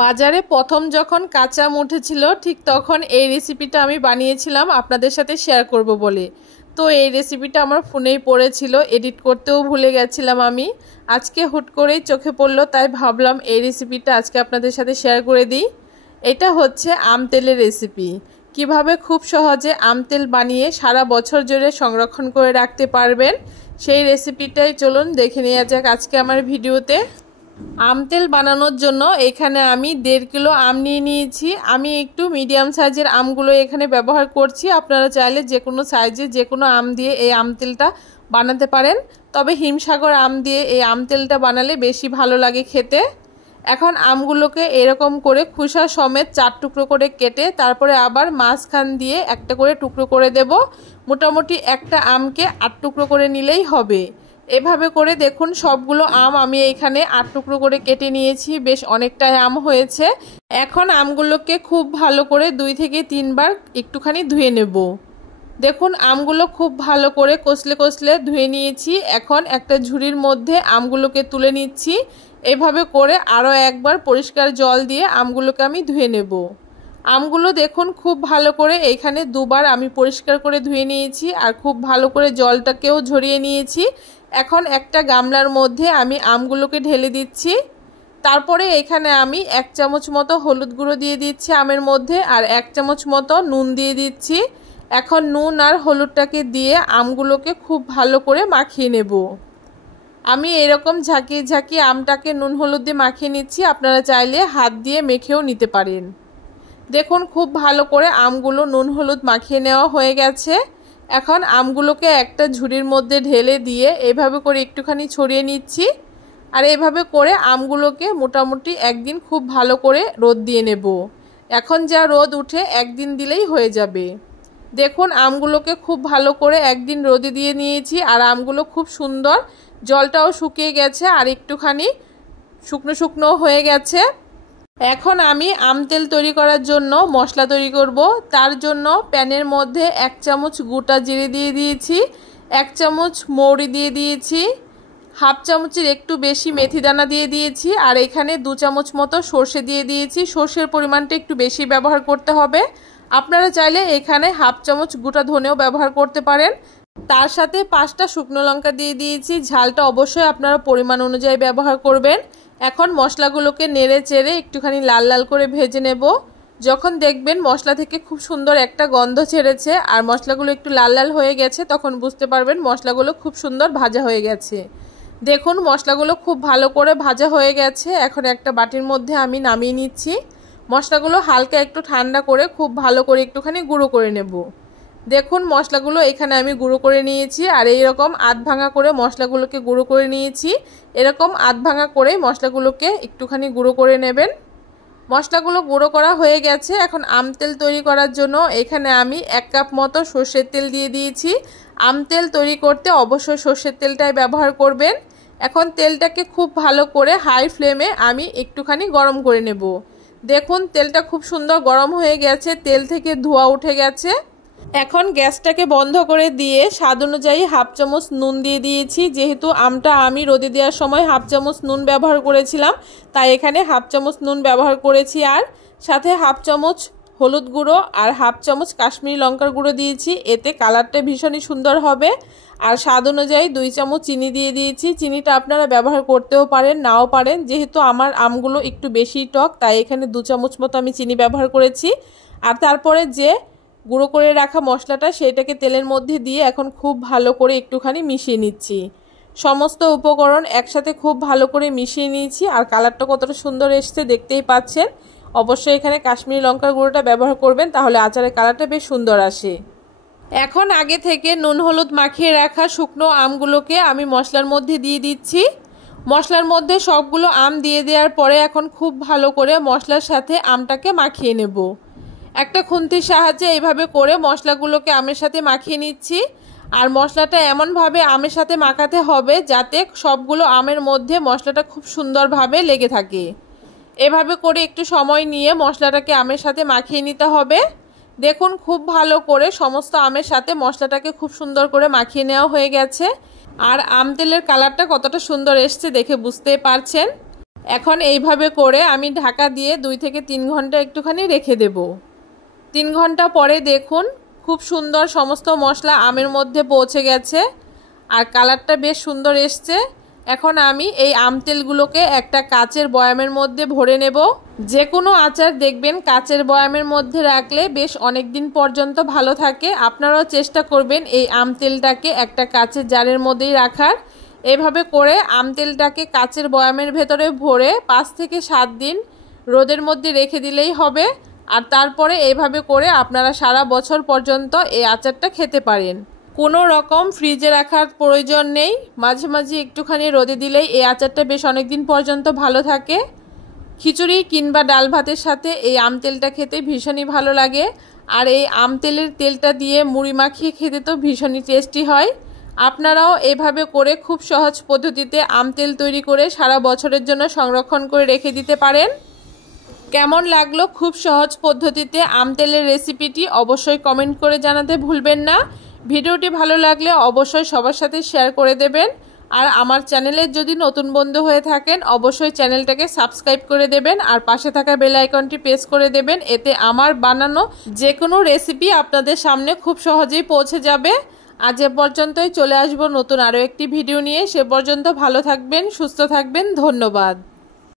বাজারে প্রথম যখন কাঁচা আম উঠেছিল ঠিক তখন এই রেসিপিটা আমি বানিয়েছিলাম আপনাদের সাথে শেয়ার করব বলে। তো এই রেসিপিটা আমার ফোনেই পড়েছিল, এডিট করতেও ভুলে গেছিলাম আমি। আজকে হুট করেই চোখে পড়লো, তাই ভাবলাম এই রেসিপিটা আজকে আপনাদের সাথে শেয়ার করে দিই। এটা হচ্ছে আম তেলের রেসিপি। কিভাবে খুব সহজে আম তেল বানিয়ে সারা বছর জুড়ে সংরক্ষণ করে রাখতে পারবেন সেই রেসিপিটাই চলুন দেখে নেওয়া যাক আজকে আমার ভিডিওতে। আম তেল বানানোর জন্য এখানে আমি 1.5 কিলো আম নিয়ে নিয়েছি। আমি একটু মিডিয়াম সাইজের আমগুলো এখানে ব্যবহার করছি। আপনারা চাইলে যে কোনো সাইজে যে কোনো আম দিয়ে এই আম তেলটা বানাতে পারেন, তবে হিমসাগর আম দিয়ে এই আম তেলটা বানালে বেশি ভালো লাগে খেতে। এখন আমগুলোকে এরকম করে খোসা সমেত 4 টুকরো করে কেটে তারপরে আবার মাঝখান দিয়ে একটা করে টুকরো করে দেব। মোটামুটি একটা আমকে 8 টুকরো করে নিলেই হবে। এভাবে করে দেখুন সবগুলো আম আমি এখানে 8 টুকরো করে কেটে নিয়েছি, বেশ অনেকটাই আম হয়েছে। এখন আমগুলোকে খুব ভালো করে 2 থেকে 3 বার একটুখানি ধুয়ে নেব। দেখুন আমগুলো খুব ভালো করে কষলে কষলে ধুয়ে নিয়েছি। এখন একটা ঝুড়ির মধ্যে আমগুলোকে তুলে নিচ্ছি। এভাবে করে আরও একবার পরিষ্কার জল দিয়ে আমগুলোকে আমি ধুয়ে নেব। আমগুলো দেখুন খুব ভালো করে এইখানে 2 বার আমি পরিষ্কার করে ধুয়ে নিয়েছি আর খুব ভালো করে জলটাকেও ঝরিয়ে নিয়েছি। এখন একটা গামলার মধ্যে আমি আমগুলোকে ঢেলে দিচ্ছি। তারপরে এখানে আমি 1 চামচ মতো হলুদ গুঁড়ো দিয়ে দিচ্ছি আমের মধ্যে, আর 1 চামচ মতো নুন দিয়ে দিচ্ছি। এখন নুন আর হলুদটাকে দিয়ে আমগুলোকে খুব ভালো করে মাখিয়ে নেব। আমি এরকম ঝাঁকিয়ে ঝাঁকিয়ে আমটাকে নুন হলুদ দিয়ে মাখিয়ে নিচ্ছি। আপনারা চাইলে হাত দিয়ে মেখেও নিতে পারেন। দেখুন খুব ভালো করে আমগুলো নুন হলুদ মাখিয়ে নেওয়া হয়ে গেছে। এখন আমগুলোকে একটা ঝুড়ির মধ্যে ঢেলে দিয়ে এভাবে করে একটুখানি ছড়িয়ে নিচ্ছি। আর এভাবে করে আমগুলোকে মোটামুটি একদিন খুব ভালো করে রোদ দিয়ে নেব। এখন যা রোদ উঠে একদিন দিলেই হয়ে যাবে। দেখুন আমগুলোকে খুব ভালো করে একদিন রোদে দিয়ে নিয়েছি আর আমগুলো খুব সুন্দর জলটাও শুকিয়ে গেছে আর একটুখানি শুকনো শুকনো হয়ে গেছে। এখন আমি আম তেল তৈরি করার জন্য মশলা তৈরি করব। তার জন্য প্যানের মধ্যে 1 চামচ গোটা জিরে দিয়ে দিয়েছি, 1 চামচ মৌরি দিয়ে দিয়েছি, হাফ চামচের একটু বেশি মেথি দানা দিয়ে দিয়েছি, আর এখানে 2 চামচ মতো সর্ষে দিয়ে দিয়েছি। সর্ষের পরিমাণটা একটু বেশি ব্যবহার করতে হবে। আপনারা চাইলে এখানে হাফ চামচ গোটা ধনেও ব্যবহার করতে পারেন। তার সাথে 5টা শুকনো লঙ্কা দিয়ে দিয়েছি। ঝালটা অবশ্যই আপনারা পরিমাণ অনুযায়ী ব্যবহার করবেন। এখন মশলাগুলোকে নেড়ে চেড়ে একটুখানি লাল লাল করে ভেজে নেব। যখন দেখবেন মশলা থেকে খুব সুন্দর একটা গন্ধ ছেড়েছে আর মশলাগুলো একটু লাল লাল হয়ে গেছে, তখন বুঝতে পারবেন মশলাগুলো খুব সুন্দর ভাজা হয়ে গেছে। দেখুন মশলাগুলো খুব ভালো করে ভাজা হয়ে গেছে। এখন একটা বাটির মধ্যে আমি নামিয়ে নিচ্ছি। মশলাগুলো হালকা একটু ঠান্ডা করে খুব ভালো করে একটুখানি গুঁড়ো করে নেব। দেখুন মশলাগুলো এখানে আমি গুঁড়ো করে নিয়েছি আর এইরকম আধ ভাঙা করে মশলাগুলোকে গুঁড়ো করে নিয়েছি। এরকম আধ ভাঙা করে মশলাগুলোকে একটুখানি গুঁড়ো করে নেবেন। মশলাগুলো গুঁড়ো করা হয়ে গেছে। এখন আম তেল তৈরি করার জন্য এখানে আমি 1 কাপ মতো সর্ষের তেল দিয়ে দিয়েছি। আম তেল তৈরি করতে অবশ্যই সর্ষের তেলটাই ব্যবহার করবেন। এখন তেলটাকে খুব ভালো করে হাই ফ্লেমে আমি একটুখানি গরম করে নেব। দেখুন তেলটা খুব সুন্দর গরম হয়ে গেছে, তেল থেকে ধোঁয়া উঠে গেছে। এখন গ্যাসটাকে বন্ধ করে দিয়ে স্বাদ অনুযায়ী হাফ চামচ নুন দিয়ে দিয়েছি। যেহেতু আমটা আমি রোদে দেওয়ার সময় হাফ চামচ নুন ব্যবহার করেছিলাম, তাই এখানে হাফ চামচ নুন ব্যবহার করেছি। আর সাথে হাফ চামচ হলুদ গুঁড়ো আর হাফ চামচ কাশ্মীরি লঙ্কার গুঁড়ো দিয়েছি। এতে কালারটা ভীষণই সুন্দর হবে। আর স্বাদ অনুযায়ী 2 চামচ চিনি দিয়ে দিয়েছি। চিনিটা আপনারা ব্যবহার করতেও পারেন নাও পারেন। যেহেতু আমার আমগুলো একটু বেশি টক, তাই এখানে 2 চামচ মতো আমি চিনি ব্যবহার করেছি। আর তারপরে যে গুঁড়ো করে রাখা মশলাটা সেটাকে তেলের মধ্যে দিয়ে এখন খুব ভালো করে একটুখানি মিশিয়ে নিচ্ছি। সমস্ত উপকরণ একসাথে খুব ভালো করে মিশিয়ে নিয়েছি। আর কালারটা কতটা সুন্দর এসছে দেখতেই পাচ্ছেন। অবশ্যই এখানে কাশ্মীরি লঙ্কার গুঁড়োটা ব্যবহার করবেন, তাহলে আচারের কালারটা বেশ সুন্দর আসে। এখন আগে থেকে নুন হলুদ মাখিয়ে রাখা শুকনো আমগুলোকে আমি মশলার মধ্যে দিয়ে দিচ্ছি। মশলার মধ্যে সবগুলো আম দিয়ে দেওয়ার পরে এখন খুব ভালো করে মশলার সাথে আমটাকে মাখিয়ে নেব। একটা খুন্তির সাহায্যে এইভাবে করে মশলাগুলোকে আমের সাথে মাখিয়ে নিচ্ছি। আর মশলাটা এমনভাবে আমের সাথে মাখাতে হবে যাতে সবগুলো আমের মধ্যে মশলাটা খুব সুন্দরভাবে লেগে থাকে। এভাবে করে একটু সময় নিয়ে মশলাটাকে আমের সাথে মাখিয়ে নিতে হবে। দেখুন খুব ভালো করে সমস্ত আমের সাথে মশলাটাকে খুব সুন্দর করে মাখিয়ে নেওয়া হয়ে গেছে। আর আম তেলের কালারটা কতটা সুন্দর এসছে দেখে বুঝতেই পারছেন। এখন এইভাবে করে আমি ঢাকা দিয়ে 2 থেকে 3 ঘন্টা একটুখানি রেখে দেব। 3 ঘন্টা পরে দেখুন খুব সুন্দর সমস্ত মশলা আমের মধ্যে পৌঁছে গেছে আর কালারটা বেশ সুন্দর এসছে। এখন আমি এই আম তেলগুলোকে একটা কাচের বয়ামের মধ্যে ভরে নেব। যে কোনো আচার দেখবেন কাচের বয়ামের মধ্যে রাখলে বেশ অনেক দিন পর্যন্ত ভালো থাকে। আপনারাও চেষ্টা করবেন এই আম তেলটাকে একটা কাচের জারের মধ্যেই রাখার। এভাবে করে আম তেলটাকে কাচের বয়ামের ভেতরে ভরে 5 থেকে 7 দিন রোদের মধ্যে রেখে দিলেই হবে। আর তারপরে এইভাবে করে আপনারা সারা বছর পর্যন্ত এই আচারটা খেতে পারেন। কোনো রকম ফ্রিজে রাখার প্রয়োজন নেই, মাঝে মাঝে একটুখানি রোদে দিলেই এই আচারটা বেশ অনেক দিন পর্যন্ত ভালো থাকে। খিচুড়ি কিংবা ডাল ভাতের সাথে এই আম তেলটা খেতে ভীষণই ভালো লাগে। আর এই আম তেলের তেলটা দিয়ে মুড়ি মাখিয়ে খেতে তো ভীষণই টেস্টি হয়। আপনারাও এভাবে করে খুব সহজ পদ্ধতিতে আম তেল তৈরি করে সারা বছরের জন্য সংরক্ষণ করে রেখে দিতে পারেন। কেমন লাগলো খুব সহজ পদ্ধতিতে আম তেলের রেসিপিটি অবশ্যই কমেন্ট করে জানাতে ভুলবেন না। ভিডিওটি ভালো লাগলে অবশ্যই সবার সাথে শেয়ার করে দেবেন। আর আমার চ্যানেলের যদি নতুন বন্ধু হয়ে থাকেন অবশ্যই চ্যানেলটাকে সাবস্ক্রাইব করে দেবেন আর পাশে থাকা বেল আইকনটি প্রেস করে দেবেন। এতে আমার বানানো যে কোনো রেসিপি আপনাদের সামনে খুব সহজেই পৌঁছে যাবে। আজ এ পর্যন্তই, চলে আসবো নতুন আরও একটি ভিডিও নিয়ে। সে পর্যন্ত ভালো থাকবেন, সুস্থ থাকবেন। ধন্যবাদ।